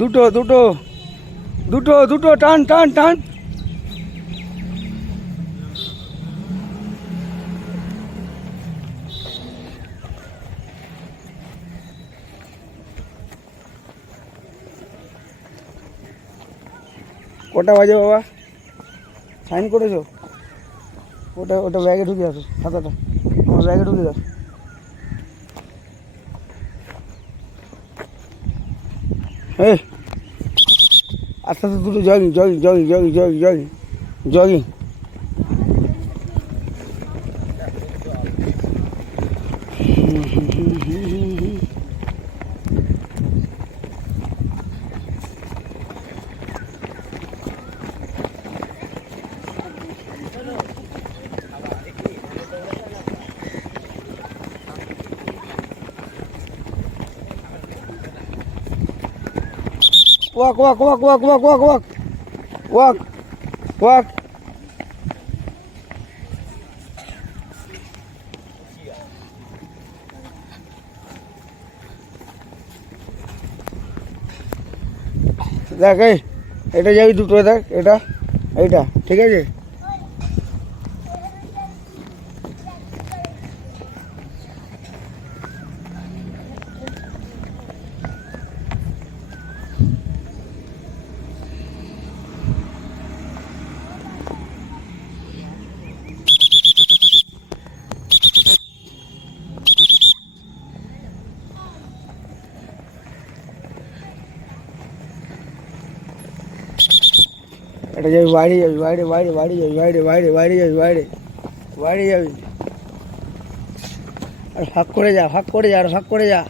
দুটো দুটো দুটো দুটো, টান টান টান। কটা বাজে বাবা? সাইন করেছ? ওটা ওটা ব্যাগে ঢুকে আসো, খাতাটা। আমার ব্যাগে ঢুকে দাও এই। আস্তে আস্তে দুটো jogging jogging jogging jogging jogging jogging jogging Walk, walk, walk, walk, walk, walk, walk. Walk. Walk. দেখ এই এটা যাবি দুটো দেখ এটা এইটা ঠিক আছে এটা যাবি, বাইরে যাবি, বাইরে বাইরে বাইরে যাবি, বাইরে বাইরে বাইরে যাবি, বাইরে বাইরে যাবি। আর ফাঁক করে যা, ফাঁক করে যা, আর ফাঁক করে যা।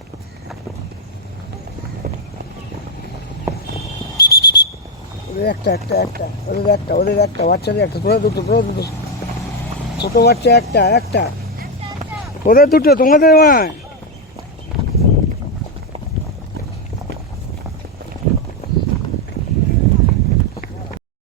ওদের একটা একটা একটা, ওদের একটা ওদের একটা, বাচ্চাদের একটা তোরা দুটো তোরা দুটো। ছোটো বাচ্চা একটা একটা। ওদের দুটো, তোমাদের নয়